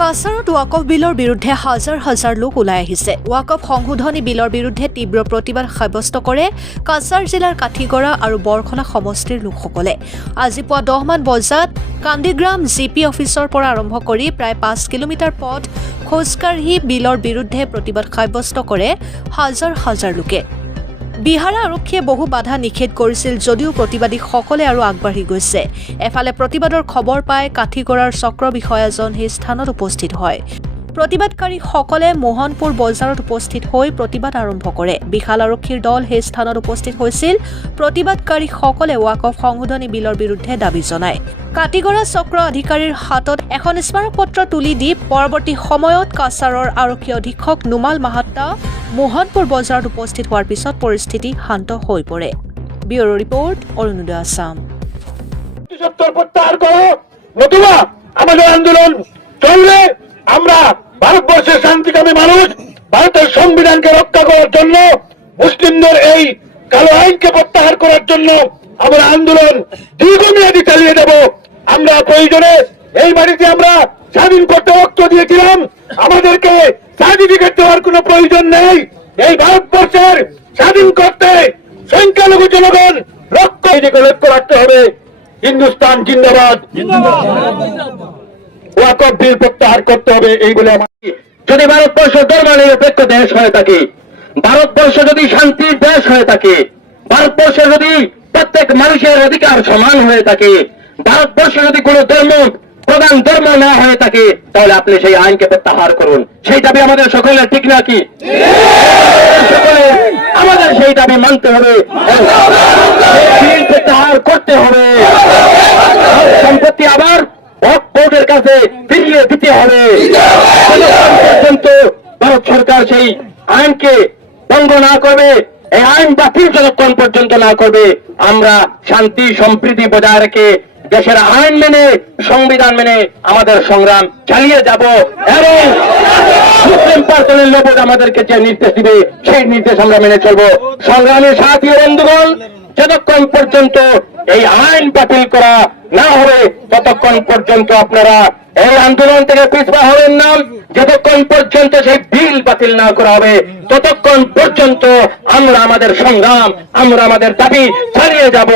কাছাৰত ৱাকফ বিলৰ বিৰুদ্ধে হাজাৰ হাজাৰ লোক ওলাই আহিছে। ৱাকফ সংশোধনী বিলৰ বিৰুদ্ধে তীব্ৰ প্ৰতিবাদ সাব্যস্ত কৰে কাছাৰ জিলাৰ কাঠিগড়া আৰু বৰখনা সমষ্টিৰ লোকসকলে। আজি পুৱা 10 মান বজাত কান্দিগ্ৰাম জিপি অফিচৰ পৰা আৰম্ভ কৰি প্ৰায় 5 কিলোমিটাৰ পথ খোজকাঢ়ি বিলৰ বিৰুদ্ধে প্ৰতিবাদ সাব্যস্ত কৰে হাজাৰ হাজাৰ লোকে। বিহাৰ আৰক্ষীয়ে বহু বাধা নিষেধ কৰিছিল যদিও প্ৰতিবাদীসকলে আৰু আগবাঢ়ি গৈছে। এফালে প্ৰতিবাদৰ খবৰ পাই কাঠিগড়াৰ চক্ৰ বিষয়াজন সেই স্থানত উপস্থিত হয়। প্ৰতিবাদকাৰীসকলে মোহনপুৰ বজাৰত উপস্থিত হৈ প্ৰতিবাদ আৰম্ভ কৰে। বিশাল আৰক্ষীৰ দল সেই স্থানত উপস্থিত হৈছিল। প্ৰতিবাদকাৰীসকলে ৱাকফ সংশোধনী বিলৰ বিৰুদ্ধে দাবী জনায়। কাঠিগড়া চক্ৰ অধিকাৰীৰ হাতত এখন স্মাৰকপত্ৰ তুলি দি পৰৱৰ্তী সময়ত কাছাৰৰ আৰক্ষী অধীক্ষক নুমাল মাহাত্তা মোহনপুৰ বজাৰত উপস্থিত হোৱাৰ পিছত পৰিস্থিতি শান্ত হৈ পৰে। ব্যুৰো ৰিপৰ্ট, অৰুণোদয় আসাম। আমাদের আন্দোলন চলবে। আমরা ভারতবর্ষের শান্তিকামী মানুষ, ভারতের সংবিধানকে রক্ষা করার জন্য, মুসলিমদের এই কালো আইনকে প্রত্যাহার করার জন্য আমরা আন্দোলন দীর্ঘমেয়াদী চালিয়ে যাব। আমরা প্রয়োজনে এই বাড়িতে আমরা স্বাধীন করতে রক্ত দিয়েছিলাম। আমাদেরকে সার্টিফিকেট দেওয়ার কোনো প্রয়োজন নেই। এই ভারতবর্ষের স্বাধীন করতে সংখ্যালঘু জনগণ লক্ষ্য রাখতে হবে। হিন্দুস্তান জিন্দাবাদ, ওয়াকফ বিল প্রত্যাহার করতে হবে এই বলে যদি ভারতবর্ষ ধর্মনিরপেক্ষ দেশ হয়ে থাকে, ভারতবর্ষ যদি শান্তির দেশ হয়ে থাকে, ভারতবর্ষে যদি প্রত্যেক মানুষের অধিকার সমান হয়ে থাকে, ভারতবর্ষে যদি কোনো প্রধান ধর্ম না হয়ে থাকে, তাহলে আপনি সেই আইনকে প্রত্যাহার করুন। সেই দাবি আমাদের সকলের, ঠিক নাকি? আমাদের সেই দাবি মানতে হবে, বিল প্রত্যাহার করতে হবে, সম্পত্তি আবার ভোটের কাছে ফিরিয়ে দিতে হবে। পর্যন্ত ভারত সরকার সেই আইনকে ভঙ্গ না করবে, এই আইন বাতিল যতক্ষণ পর্যন্ত না করবে, আমরা শান্তি সম্প্রীতি বজায় রেখে দেশের আইন মেনে, সংবিধান মেনে আমাদের সংগ্রাম চালিয়ে যাব। এবং সুপ্রিম পার্সনের লোক আমাদেরকে যে নির্দেশ দিবে সেই নির্দেশ আমরা মেনে চলবো। সংগ্রামের সাথী বন্ধুগণ, যতক্ষণ পর্যন্ত এই আইন বাতিল করা না হবে ততক্ষণ পর্যন্ত আপনারা এই আন্দোলন থেকে পিছপা হবেন না। যতক্ষণ পর্যন্ত সেই বিল বাতিল না করা হবে ততক্ষণ পর্যন্ত আমরা আমাদের সংগ্রাম, আমরা আমাদের দাবি চালিয়ে যাব।